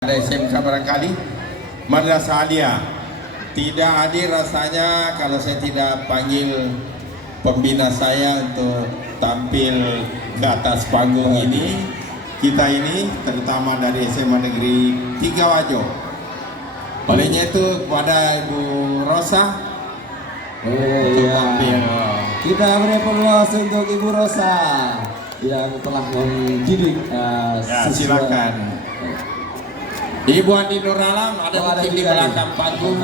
Ada SMK barangkali Madrasah Alia tidak hadir rasanya kalau saya tidak panggil pembina saya untuk tampil ke atas panggung ini. Kita ini terutama dari SMA Negeri 3 Wajo. Olehnya itu kepada Ibu Rosa untuk tampil. Kita beri aplaus untuk Ibu Rosa yang telah mendidik silakan. Ibu Andi Nur Alam ada mungkin di belakang panggung.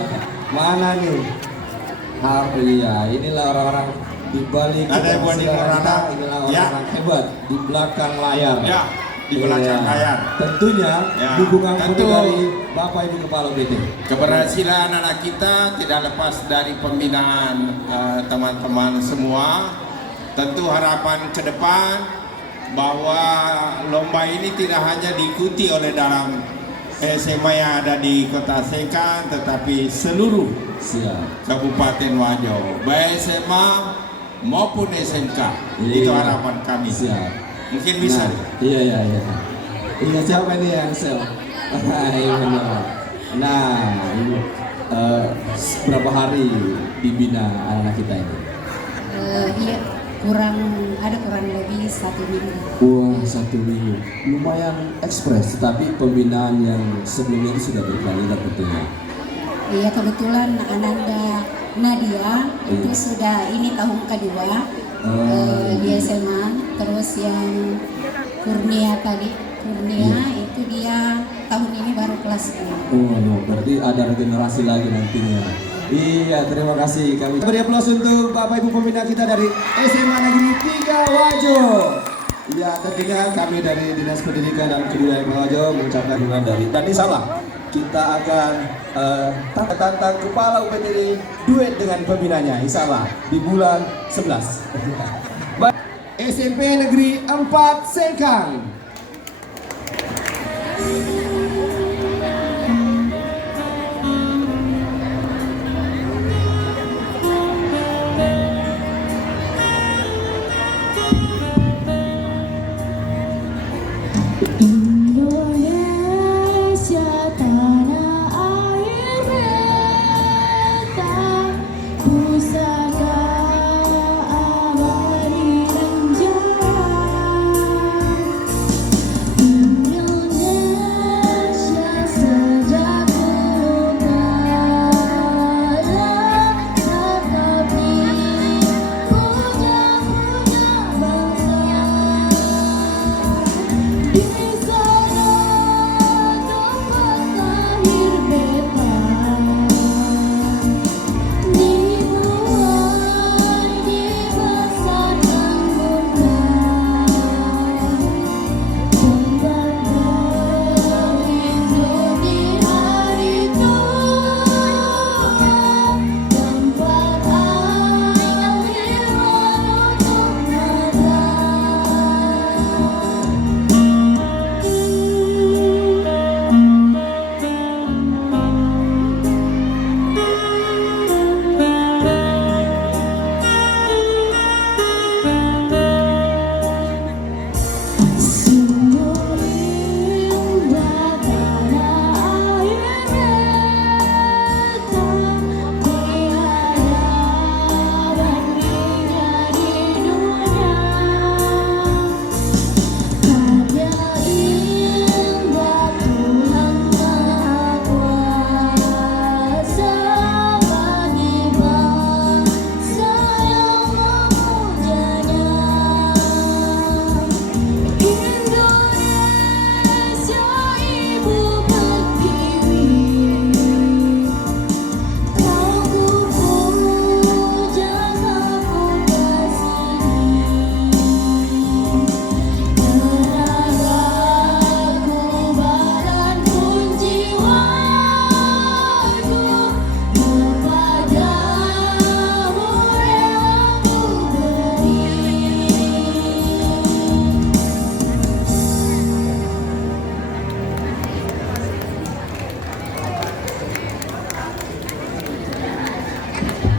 Mana nih? Iya, inilah orang-orang di balik. Ada Ibu Andi Nur Alam. Inilah orang-orang hebat di belakang layar. Ya, di belakang layar. Tentunya dukungan dari Bapak Ibu Kepala BT. Keberhasilan anak kita tidak lepas dari pembinaan teman-teman semua. Tentu harapan ke depan bahwa lomba ini tidak hanya diikuti oleh dalam SMA yang ada di Kota Sekan, tetapi seluruh Kabupaten Wajo, baik SMA maupun SMK. Itu harapan kami. Mungkin bisa. Iya. Ini siapa ini yang sel? Nah, ini berapa hari dibina anak kita ini? Iya, kurang lebih 1 minggu. Wah, 1 minggu. Lumayan ekspres, tapi pembinaan yang sebelumnya itu sudah berkali tentunya. Iya, kebetulan Ananda Nadia itu sudah ini tahun kedua di SMA. Terus yang Kurnia itu dia tahun ini baru kelas 2. Oh, berarti ada regenerasi lagi nantinya. Iya, terima kasih. Kami beri aplaus untuk Bapak Ibu pembina kita dari SMA Negeri 3 Wajo. Iya, tentunya kami dari Dinas Pendidikan dan Kebudayaan Wajo mengucapkan dukungan dari dan insyaallah kita akan tantang kepala UPTD duet dengan pembinanya insyaallah di bulan 11. SMP Negeri 4 Sengkang.